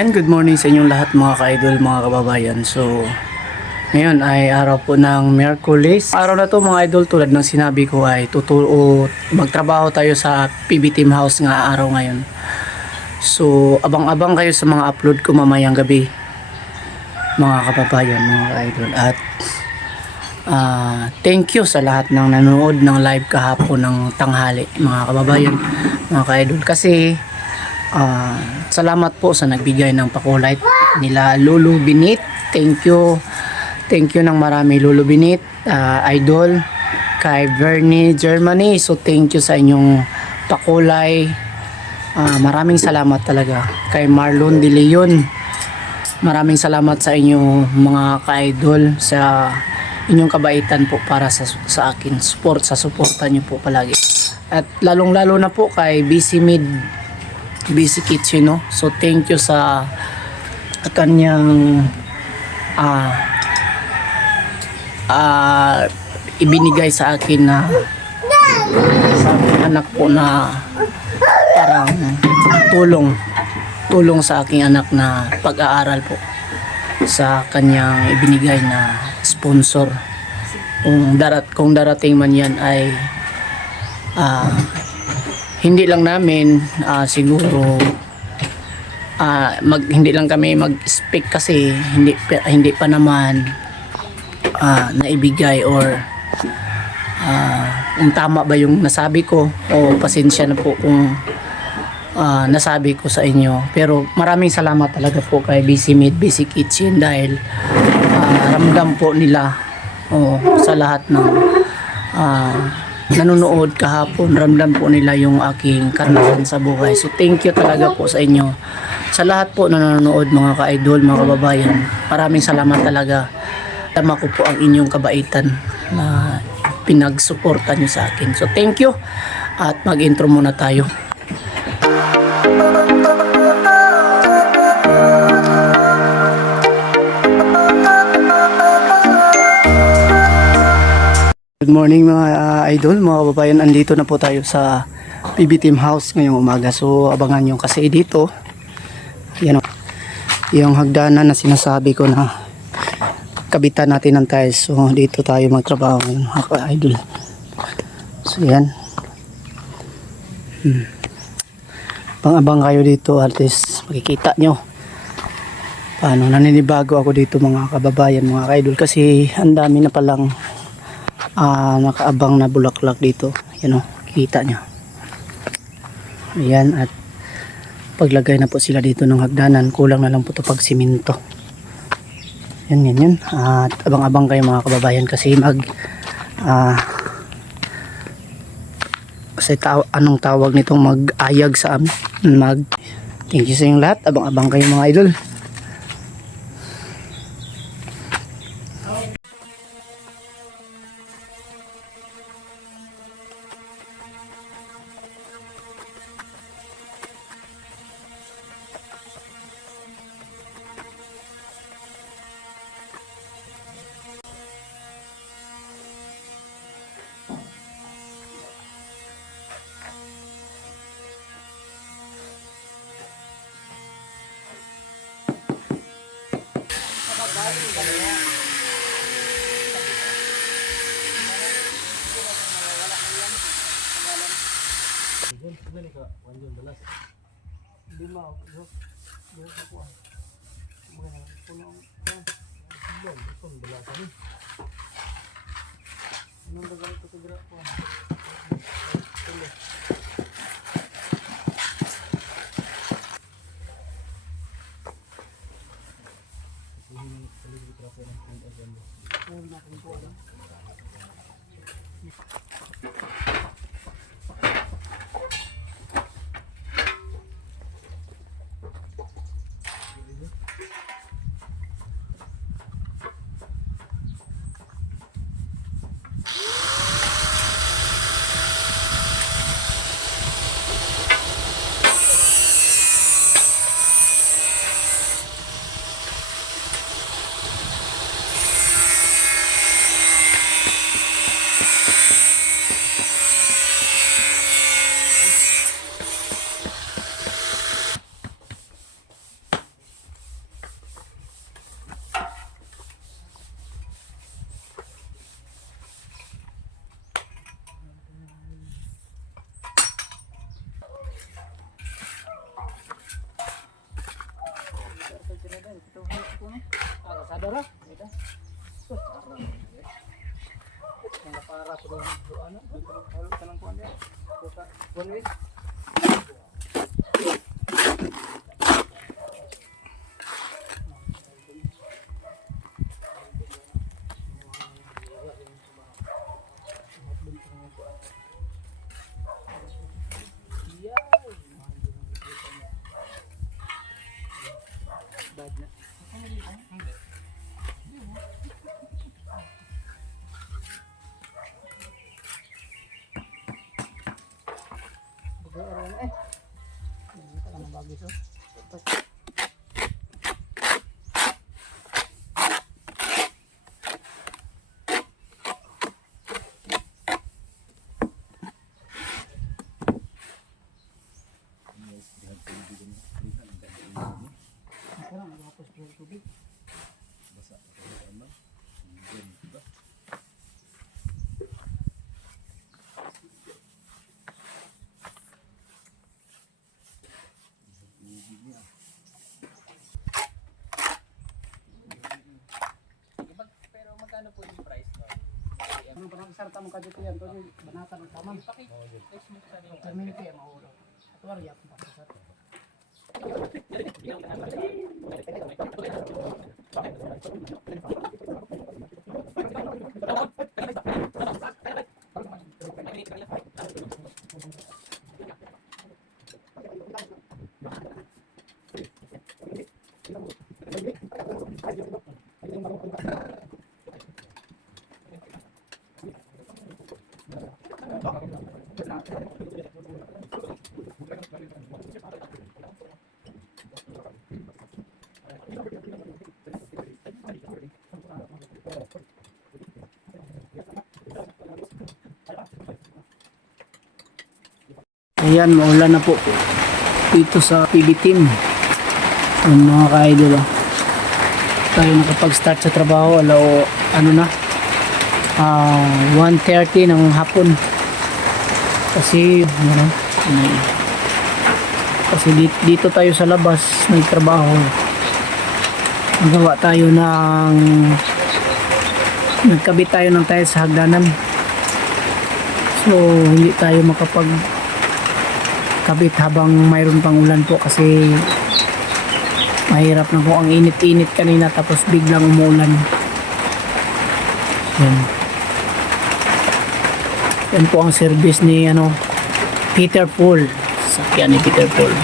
Yan, good morning sa inyong lahat mga ka-idol, mga kababayan. So, ngayon ay araw po ng Miyerkules. Araw na to mga idol, tulad ng sinabi ko ay magtrabaho tayo sa PB Team House nga araw ngayon. So, abang-abang kayo sa mga upload ko mamayang gabi mga kababayan, mga ka-idol. At thank you sa lahat ng nanonood ng live kahapon ng tanghali mga kababayan, mga ka-idol. Kasi salamat po sa nagbigay ng pakulay nila Lulu Binit. Thank you ng marami Lulu Binit, idol, kay Bernie Germany. So thank you sa inyong pakulay. Maraming salamat talaga kay Marlon De Leon. Maraming salamat sa inyo mga ka-idol, sa inyong kabaitan po para sa akin, suporta niyo po palagi. At lalong-lalo na po kay BC Kitchen, no? So thank you sa kanyang ibinigay sa akin na sa anak po, na parang tulong sa aking anak na pag-aaral po, sa kanyang ibinigay na sponsor. Kung darating man yan ay hindi lang namin siguro hindi lang kami mag-speak kasi hindi pa naman naibigay, or kung tama ba yung nasabi ko, o pasensya na po kung nasabi ko sa inyo. Pero maraming salamat talaga po kay BC Meat, BC Kitchen, dahil ramdam po nila sa lahat ng nanonood kahapon, ramdam po nila yung aking karanasan sa buhay. So thank you talaga po sa inyo, sa lahat po na nanonood mga ka-idol, mga kababayan. Maraming salamat talaga. Tama ko po ang inyong kabaitan na pinagsuporta nyo sa akin. So thank you, at mag-intro muna tayo. Good morning mga idol, mga kababayan. Andito na po tayo sa PB Team House ngayong umaga. So abangan nyo kasi dito, yan o, yung hagdanan na sinasabi ko na kabitan natin ng tiles. So dito tayo magtrabaho ngayon mga ka-idol. So yan, abang kayo dito, at least makikita nyo paano naninibago ako dito mga kababayan, mga ka-idol. Kasi ang dami na palang nakaabang na bulaklak dito. Yan o, kita nyo. Ayan, at paglagay na po sila dito ng hagdanan, kulang na lang po ito pag siminto. Yan. At abang-abang kayo mga kababayan, kasi anong tawag nitong mag-ayag sa amin. Thank you sa inyong lahat. Abang-abang kayo mga idol. Adara. Ito. Mga para po ano? Halo tanang kuan dia. Buka 1 week. Bad na. Bago na eh. Hindi ka lang bagis oh. Pero magkano po yung price no? Ano pa nang sarta mo kadto yan to banata ng taman. Facebook sa niyo. Community ang maulo. At wariya pa sa. Ayan, maulan na po dito sa PB team. Ang mga ka-idol tayo nakapag-start sa trabaho ano na 1:30 ng hapon kasi kasi dito tayo sa labas nagtrabaho, nagawa tayo nagkabit tayo ng tiles sa hagdanan, so hindi tayo makapagkabit habang mayroon pang ulan po kasi mahirap na po, ang init-init kanina tapos biglang umuulan. Yan po ang service ni Peter Paul, sakyan ni Peter Paul.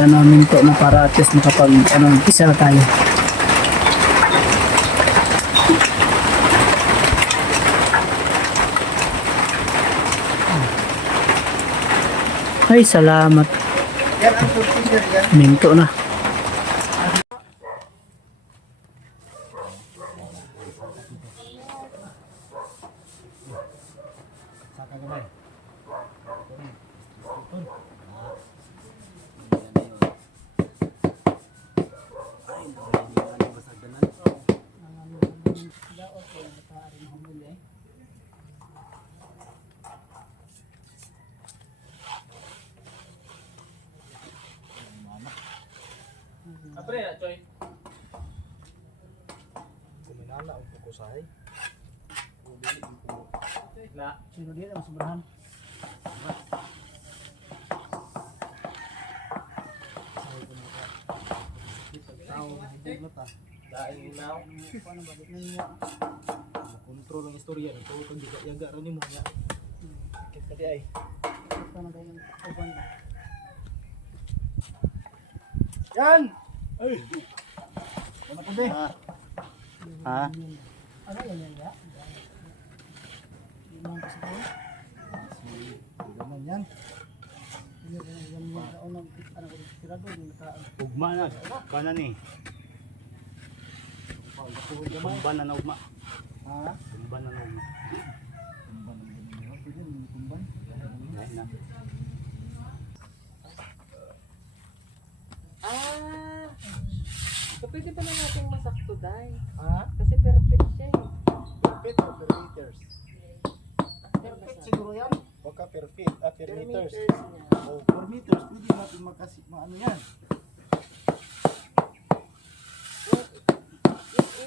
Yan namin to na para at least isa na tayo. Ay, salamat. Minto na. Apre na, Choy. Kuminala ang pukusahay. Na, sino din ang sobrahan? Dahil now, paano ba din niya? Kontrol ang istorya nito, kung di yaga rin mo niya. Kita di ay. Paano ba yung uban ba? Yan! Ay! Ano ko din? Ha? Ano yan ya? Hindi naman kasi ko. Hindi naman yan. Ugma na, kanan ni. Kumban na ugma. Ha? Kumban na ugma. Kumban na ugma. Kumban? Dahil na. So pwede pala natin masakto dahil. Ha? Kasi perfect siya eh. Perfect or per liters? Perfect siguro yan. ka per feet, per meters. Meters niya. O, per meters, pwede natin maano yan.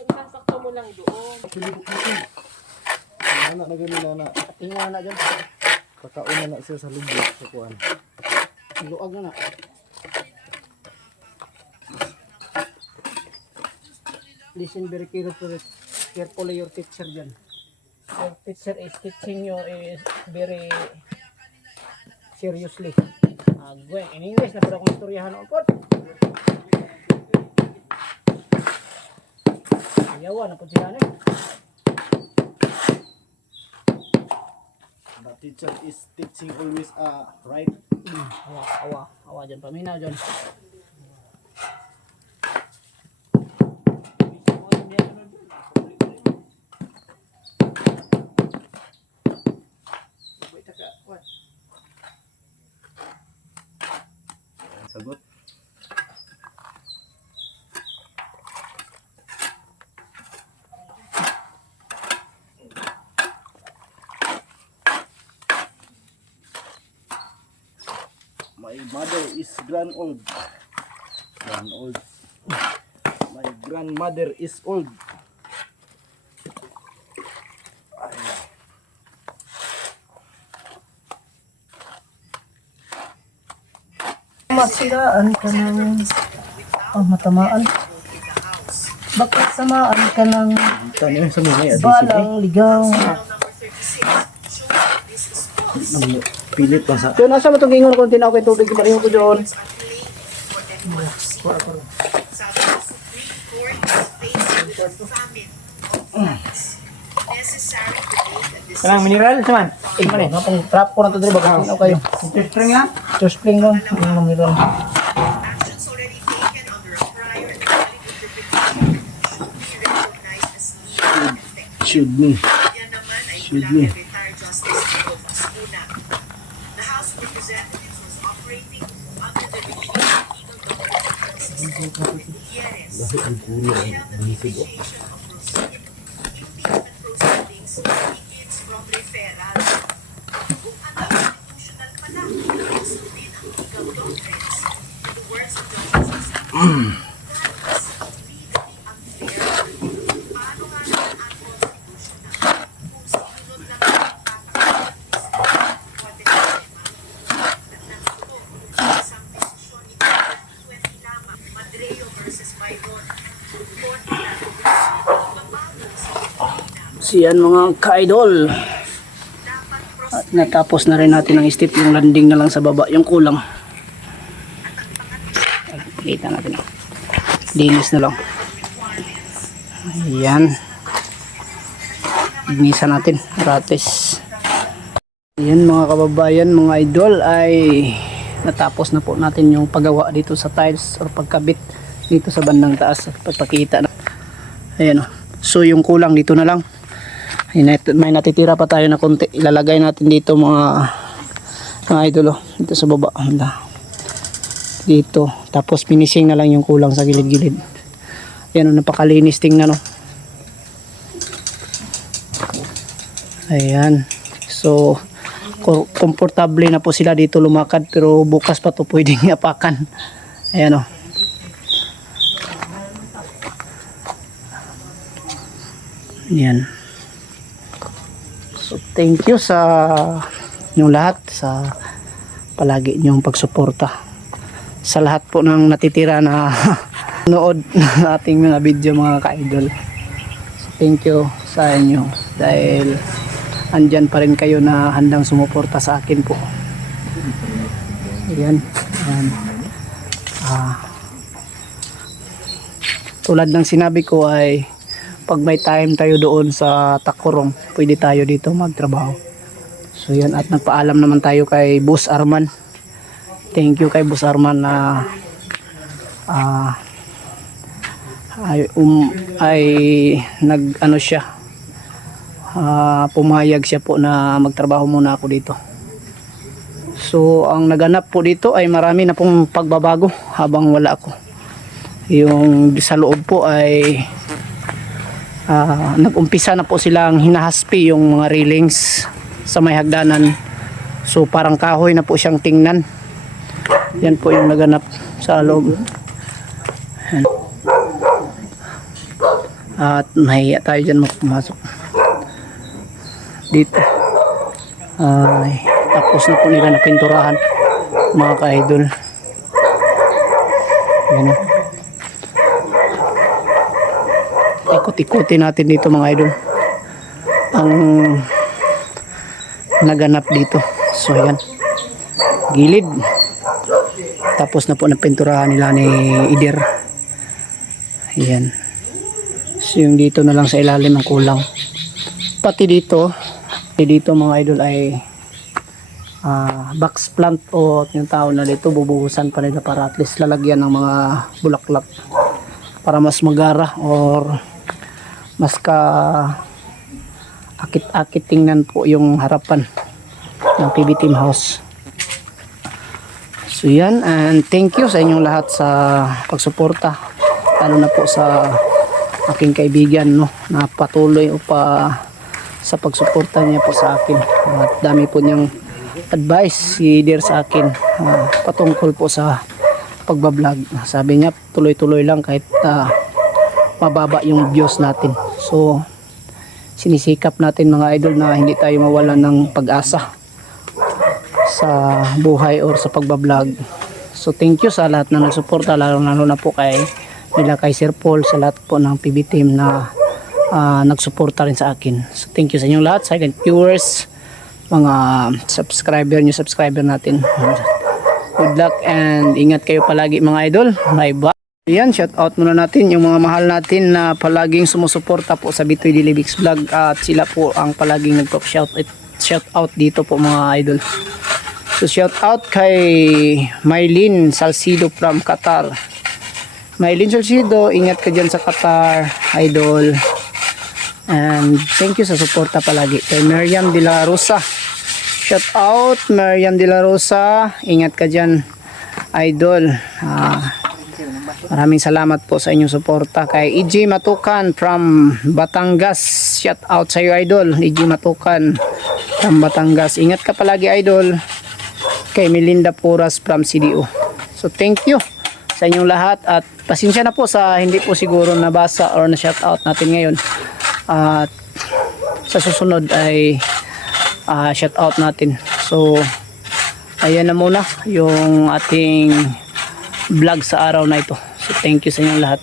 Sasakto mo lang doon. Pilipok natin. Anak na ganun na. Tingnan na dyan. Kakauna na siya sa lubog sa kuan. Luag na na. Listen very carefully your teacher dyan. Your teacher is teaching you is very seriously. Gwen, in English na pero kung istoryahan o po. Ayawa na po siya eh. The teacher is teaching always right. Awa dyan, paminaw dyan. Sagot. My mother is grand old. Grand old. My grandmother is old. Masiraan ka ng matamaan. Bakit samaan ka ng Tanyo sa mga balang ligaw? pilit pa sa Yun, nasa matong ingon kung tinaw kay tubig, mariho ko doon. Kanang mineral, saman? Iman eh, napang trap ko na ito dito, baka tinaw kayo. Spring yan? Spring lang, ang mineral. Actions already taken under a prior and valid interpretation should be recognized as legal and effective. should me. Yan naman ay Should mula be. kay retired Justice Nico Pascuna. The House of Representatives was operating under the regime of legal doctrine Gutierrez. They held that the initiation of impeachment proceedings begins from referral. Kung unconstitutional pala, sundin ang legal doctrines. In the words of Justice Nico, that is legally unfair. Paano nga naman unconstitutional? Kung sinunod lang ang tatakot at nandito, isang desisyon ni 2020 lamang, Madreo versus Byron. Korte na magbabago sa Pilipinas. Siyan mga ka-idol. At natapos na rin natin ang step, yung landing na lang sa baba, yung kulang. Kita natin. Linis na lang. Ayan. Linisan natin. Rates. Ayan mga kababayan, mga idol, ay natapos na po natin yung paggawa dito sa tiles or pagkabit dito sa bandang taas. Pagpakita na. Ayan o. So yung kulang dito na lang. May natitira pa tayo na konti. Ilalagay natin dito mga idol oh. Dito sa baba. Dito. Tapos finishing na lang yung kulang sa gilid-gilid. Ayan o, napakalinis tingnan oh. Ayan. So komportable na po sila dito lumakad, pero bukas pa to pwedeng iapakan. Ayan o. Ayan. So thank you sa inyong lahat, sa palagi niyong pagsuporta sa lahat po ng natitira na nood ng ating mga video mga ka-idol. So thank you sa inyo dahil andyan pa rin kayo na handang sumuporta sa akin po. Ayan. Ayan. Tulad ng sinabi ko ay pag may time tayo doon sa Tacorong, pwede tayo dito magtrabaho. So yan, at nagpaalam naman tayo kay Boss Arman. Thank you kay Boss Arman na ay nag ano siya, pumayag siya po na magtrabaho muna ako dito. So ang naganap po dito ay marami na pong pagbabago habang wala ako. Yung sa loob po ay nag-umpisa na po silang hinahaspi yung mga railings sa may hagdanan. So parang kahoy na po siyang tingnan. Yan po yung naganap sa loob. Yan. At nahiya tayo dyan pumasok. Dito. Ay, tapos na po nila na pinturahan, mga ka-idol. Yan. Ikot-ikutin natin dito mga idol ang naganap dito. So yan, gilid, tapos na po na pinturahan nila ni Ider. Yan. So yung dito na lang sa ilalim ang kulang. Pati dito mga idol ay box plant o yung tao na dito, bubuhusan pa nila para at least lalagyan ng mga bulaklak para mas magara or mas ka akit-akit tingnan po yung harapan ng PB Team House. So yan, and thank you sa inyong lahat sa pagsuporta, lalo na po sa aking kaibigan, no, na patuloy pa sa pagsuporta niya po sa akin. At dami po niyang advice si Dear sa akin patungkol po sa pagbablog. Sabi niya tuloy-tuloy lang kahit mababa yung views natin. So sinisikap natin mga idol na hindi tayo mawalan ng pag-asa sa buhay or sa pagbablog. So thank you sa lahat na nagsuporta, lalo na po kay Sir Paul, sa lahat po ng PB Team na nagsuporta rin sa akin. So thank you sa inyong lahat, silent viewers, mga subscriber natin. Good luck and ingat kayo palagi mga idol. Bye bye. Yan, shout out muna natin yung mga mahal natin na palaging sumusuporta po sa Bitoy Dilibix Vlog, at sila po ang palaging nagpo-shout out dito po mga idol. So shout out kay Maylin Salcido from Qatar. Maylin Salcido, ingat ka dyan sa Qatar, idol. And thank you sa suporta palagi. Kay Miriam De La Rosa, shout out Miriam De La Rosa, ingat ka dyan, idol. Maraming salamat po sa inyong suporta. Kay EJ Matukan from Batangas, shout out sa iyo idol, EJ Matukan from Batangas, ingat ka palagi idol. Kay Melinda Puras from CDO. So thank you sa inyong lahat, at pasensya na po sa hindi po siguro nabasa or na shout out natin ngayon. At sa susunod ay shout out natin. So ayan na muna yung ating vlog sa araw na ito. So thank you sa inyong lahat.